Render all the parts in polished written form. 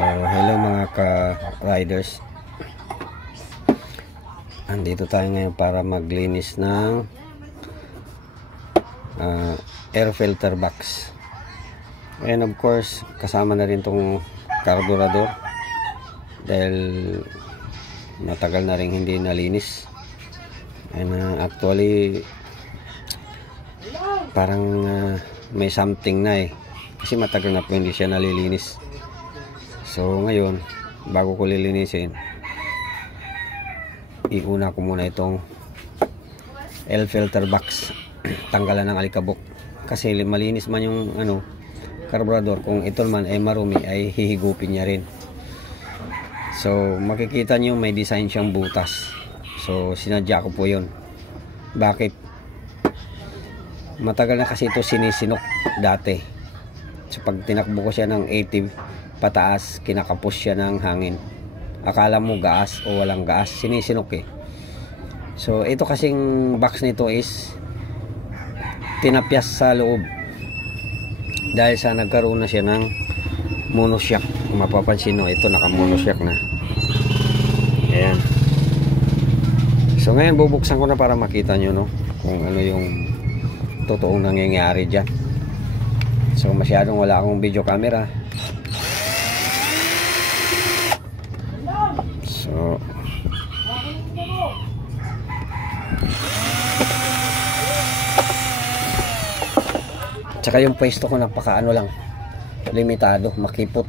Hello mga ka-riders. Andito tayo ngayon para maglinis ng air filter box. And of course, kasama na rin tong carburetor dahil matagal na rin hindi nalinis. And actually parang may something na kasi matagal na po hindi siya nalilinis. So ngayon, bago ko lilinisin, iuna ko muna itong air filter box. Tanggalan ng alikabok, kasi malinis man yung carburetor, kung ito man ay marumi ay hihigupin niya rin. So makikita nyo may design siyang butas. So sinadya ko po yun. Bakit? Matagal na kasi ito sinisinok dati. So pag tinakbo ko siya ng 80 pataas, kinakapos siya ng hangin. Akala mo gas o walang gas, sinisinok So ito kasing box nito is tinapyas sa loob dahil sa nagkaroon na siya ng monoshock. Kung mapapansin nyo, ito naka monoshock na. Ayan. So ngayon bubuksan ko na para makita nyo kung ano yung totoong nangyayari dyan. So masyadong wala akong video camera. So tsaka yung pwesto ko napakaano lang, limitado, makipot.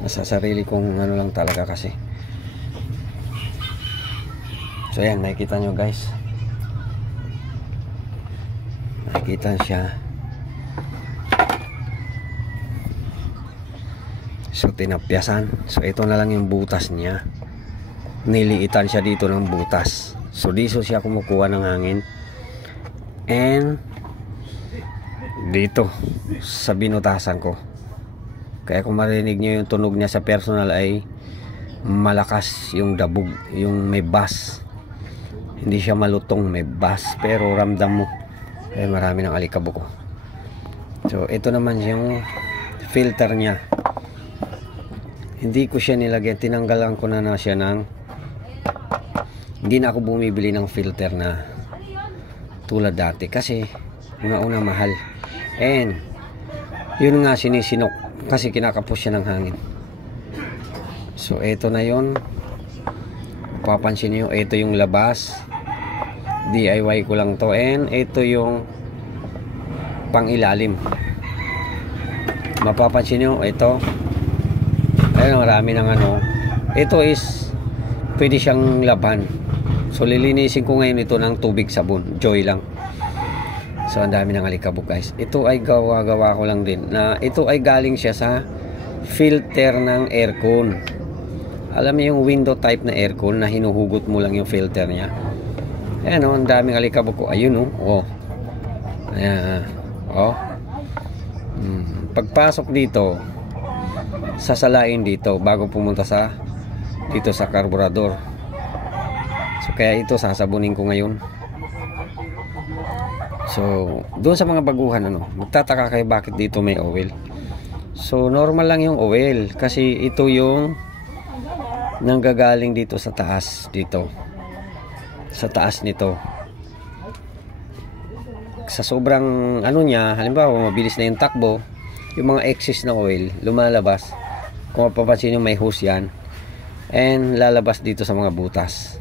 Nasa sarili kong lang talaga kasi. So yan, nakikita nyo guys, nakikita siya. So tinapyasan. So ito na lang yung butas niya, niliitan siya dito ng butas. So dito siya kumukuha ng hangin, and dito sa binutasan ko. Kaya kung marinig nyo yung tunog niya sa personal ay malakas yung dabog, yung may bass. Hindi siya malutong, may bass, pero ramdam mo ay marami ng alikabok. So ito naman yung filter niya. Hindi ko siya nilagyan, tinanggalan ko na siya ng, hindi na ako bumibili ng filter na tulad dati kasi una mahal. And yun nga, sinisinok kasi kinakapos siya ng hangin. So ito na yun, papansin nyo, ito yung labas, DIY ko lang to. And ito yung pang ilalim, mapapansin nyo, ito ayun, marami ng ito is pwede siyang laban. So lilinisin ko ngayon ito ng tubig sabon, joy lang. So ang dami ng alikabok guys. Ito ay gawa ko lang din, na ito ay galing siya sa filter ng aircon. Alam niyo yung window type na aircon na hinuhugot mo lang yung filter niya. Ayan ang daming alikabok ko. Ayun Ayan, pagpasok dito, sasalain dito bago pumunta dito sa carburetor. So kaya ito sasabunin ko ngayon. So doon sa mga baguhan magtataka kayo bakit dito may oil. So normal lang yung oil kasi ito yung nanggagaling dito sa taas, dito sa taas nito. Sa sobrang niya, halimbawa mabilis na yung takbo, yung mga excess na oil lumalabas. Kung mapapansin nyo, may hose yan, and lalabas dito sa mga butas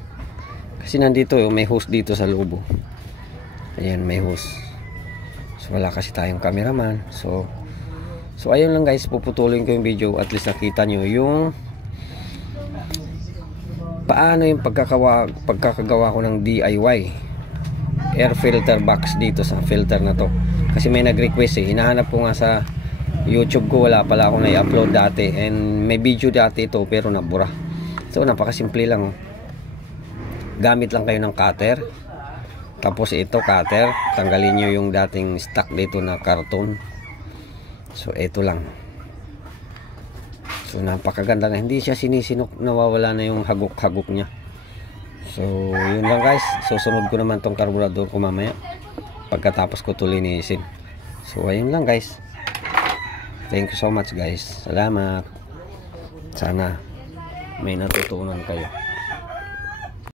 kasi nandito may hose dito sa loob. Ayan, may hose. So wala kasi tayong cameraman. So ayun lang guys, puputulin ko yung video, at least nakita nyo yung paano yung pagkakagawa ko ng DIY air filter box dito sa filter na to. Kasi may nag-request hinahanap ko nga sa YouTube ko, wala pala akong na-upload dati, and may video dati ito pero nabura. So napakasimple lang. Gamit lang kayo ng cutter, tapos ito cutter, tanggalin nyo yung dating stock dito na karton. So ito lang. So napakaganda na, hindi siya sinisinok, nawawala na yung hagok niya. So yun lang guys. Susunod ko naman tong carburetor ko mamaya pagkatapos ko ito linisin. So ayun lang guys. Thank you so much guys. Salamat. Sana may natutunan kayo.